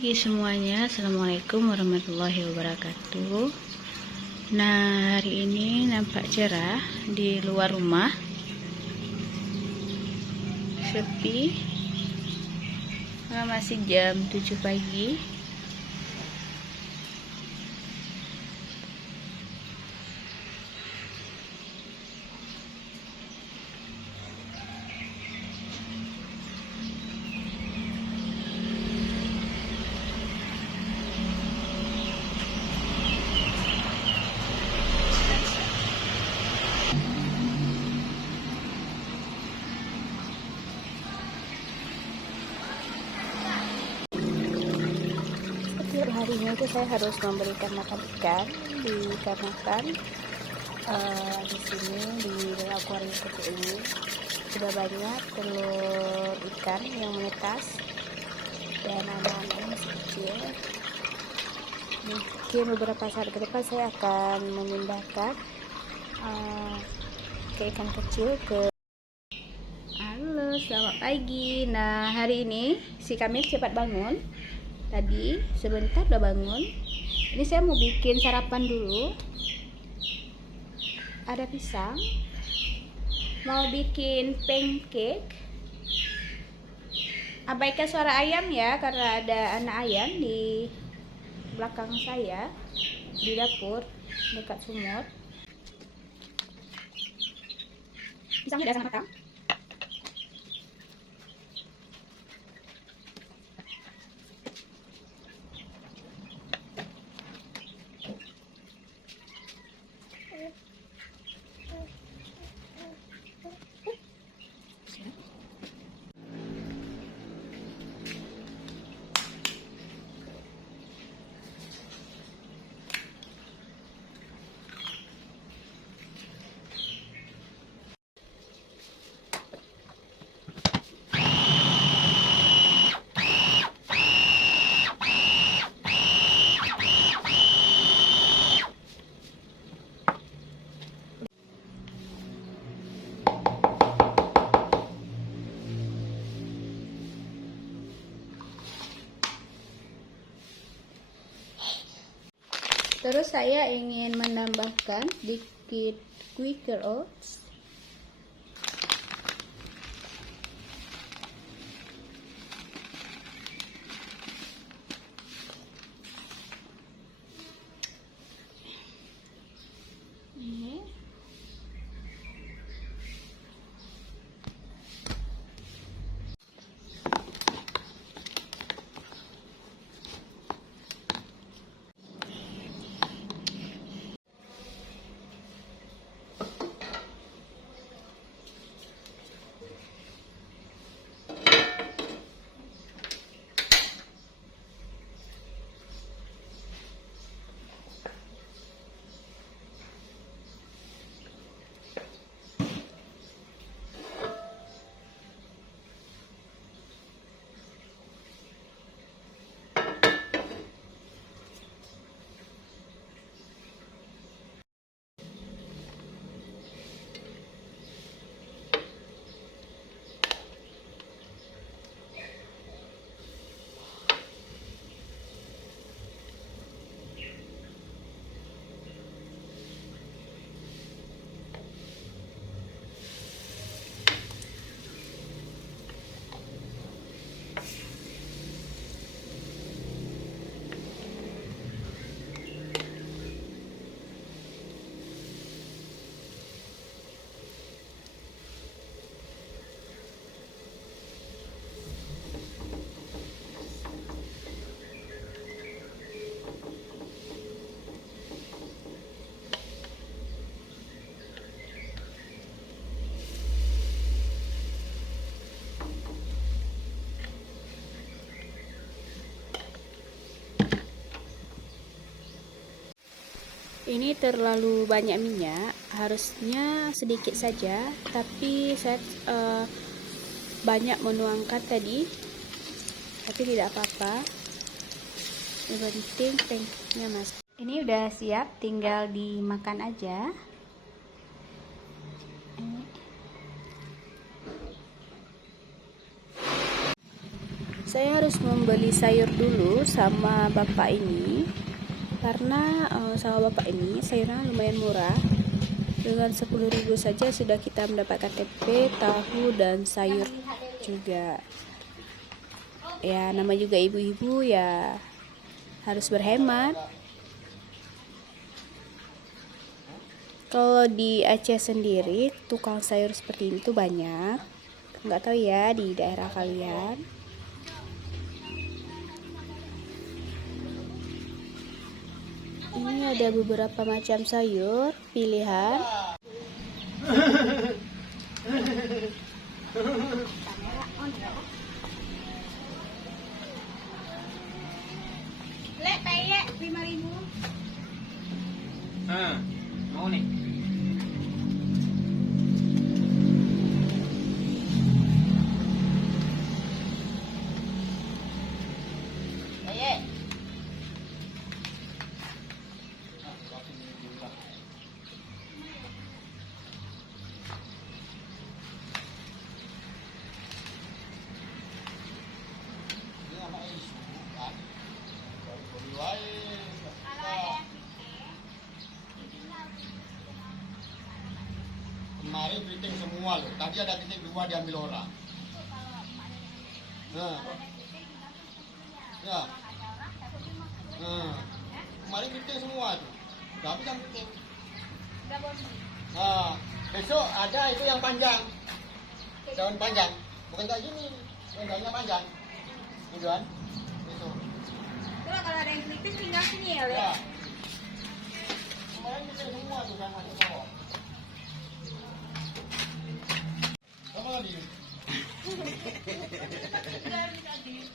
pagi semuanya, assalamualaikum warahmatullahi wabarakatuh. Nah, hari ini nampak cerah di luar rumah, sepi karena masih jam 7 pagi. Setiap harinya itu saya harus memberikan makan ikan, dikarenakan di sini di akuarium kecil ini sudah banyak telur ikan yang menetas dan anak-anaknya masih kecil. Mungkin beberapa saat ke depan saya akan memindahkan ke ikan kecil ke. Halo, selamat pagi. Nah, hari ini si Kamil cepat bangun. Tadi sebentar udah bangun. Ini saya mau bikin sarapan dulu. Ada pisang. Mau bikin pancake. Abaikan suara ayam ya, karena ada anak ayam di belakang saya di dapur dekat sumur. Pisangnya udah sangat matang. Terus saya ingin menambahkan sedikit Quaker Oats. Ini. Ini terlalu banyak minyak, harusnya sedikit saja, tapi saya banyak menuangkan tadi, tapi tidak apa-apa. Yang penting pancake-nya mas. Ini udah siap, tinggal dimakan aja. Saya harus membeli sayur dulu sama bapak ini karena sama bapak ini sayurnya lumayan murah. Dengan 10.000 saja sudah kita mendapatkan tempe, tahu, dan sayur juga. Ya, nama juga ibu-ibu ya harus berhemat. Kalau di Aceh sendiri tukang sayur seperti ini tuh banyak. Nggak tahu ya di daerah kalian. Ini ada beberapa macam sayur pilihan. Lek peyek 5.000. Mau nih. Peyek. Kemarin keriting semua loh. Tadi ada keriting 2 diambil orang. Nah. Ya. Nah. Kemarin keriting semua tuh. Udah habis yang keriting. Nah, besok ada itu yang panjang. Daun panjang. Bukan kayak gini. Daunnya panjang. Gitu kan? Besok. Coba kalau ada yang kritis tinggal sini ya, Lek. Ya. Kemarin keriting semua tuh kan masuk bawah. Apa lagi?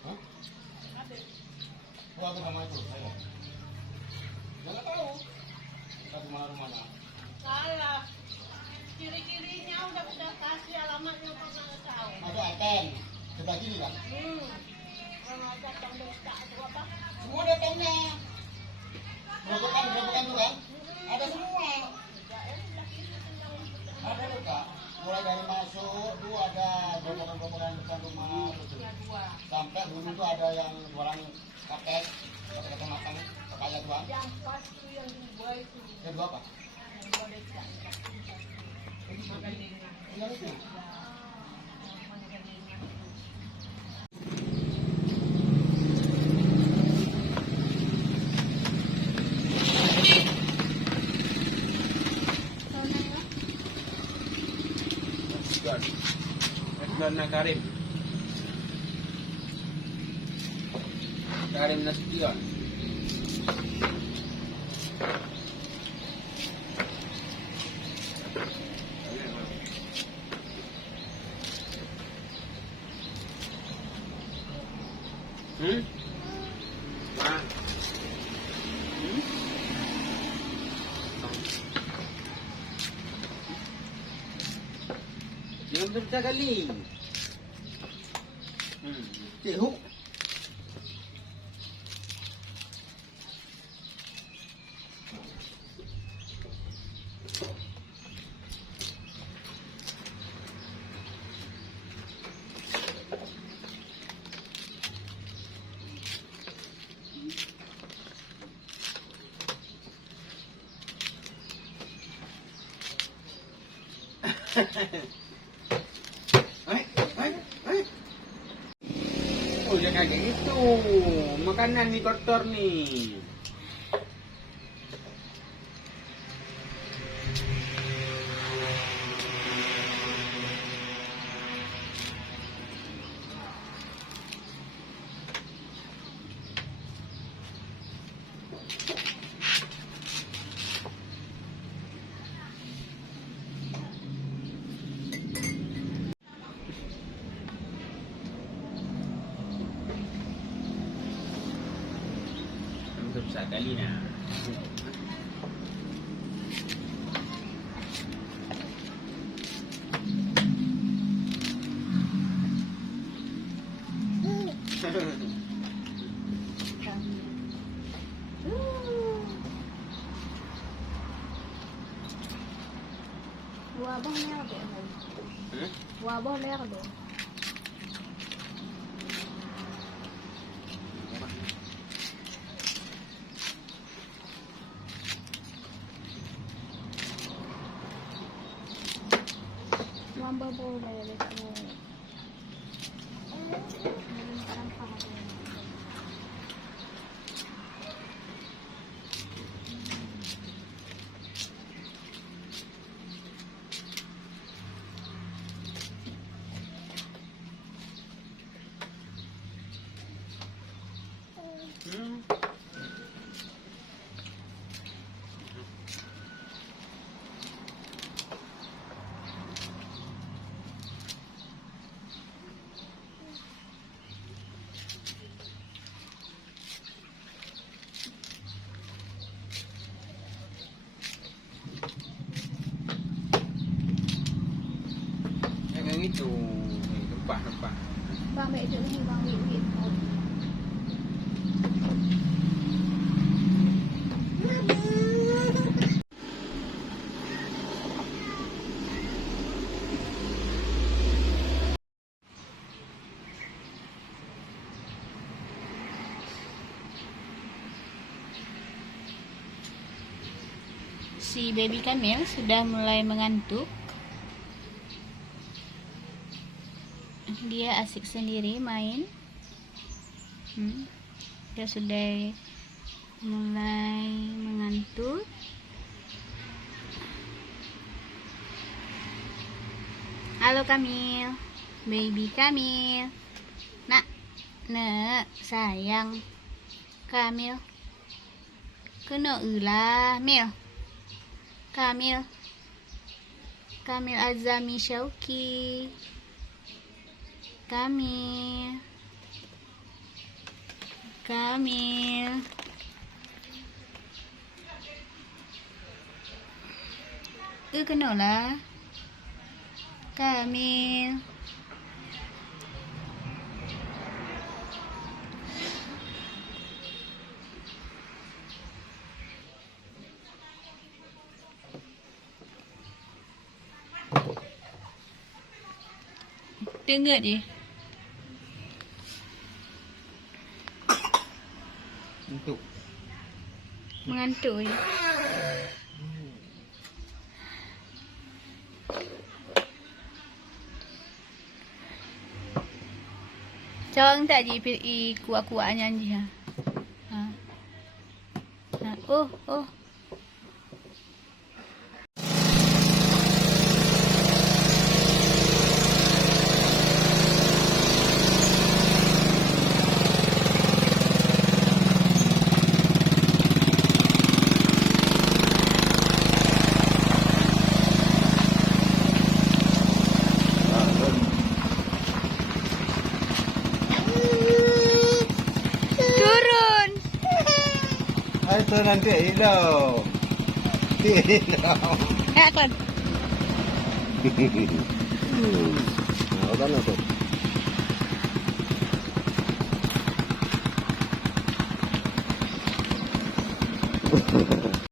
Hah? Gua sama itu, saya. Nggak tahu. Kita di mana-mana. Salah. Ciri-cirinya udah kasih alamatnya kok nggak tahu. Ada Aten, sebelah kiri kan? Kalau ada tong desa atau apa? Semua datangnya. Gerobokan tuh kan? Ada semua. Ada loh kak. Mulai dari masuk tuh ada gerobokan depan rumah betul. Sampai dulu tuh ada yang jualan kakek, kakek matang, kakaknya tuan. Yang pas tuh yang dua itu. Yang dua apa? Yang dua desa. Yang itu. Edgar Karim. Karim Nasution. Wah. Jangan berita kali. Tihuk. Oh, jangan kayak gitu. Makanan nih kotor nih. Besar kali nah. Wabah merde. Wabah merde. tambah boleh besok. Nampak ada. Hmm. Yang itu, nampak. Bang baik tu ni bang wait. Si baby Kamil sudah mulai mengantuk. Dia asik sendiri main. Dia sudah mulai mengantuk. Halo Kamil, baby Kamil. Nak, sayang. Kamil. Kena ulah, Mil. Kamil Azami Syauki. Kamil kena lah Kamil. Dengar je. Untuk Mengantuk je. Cawang tak je kuat-kuat nyanyi ha. Oh. Turun. itu nanti hilau. Kan. Udah tuh.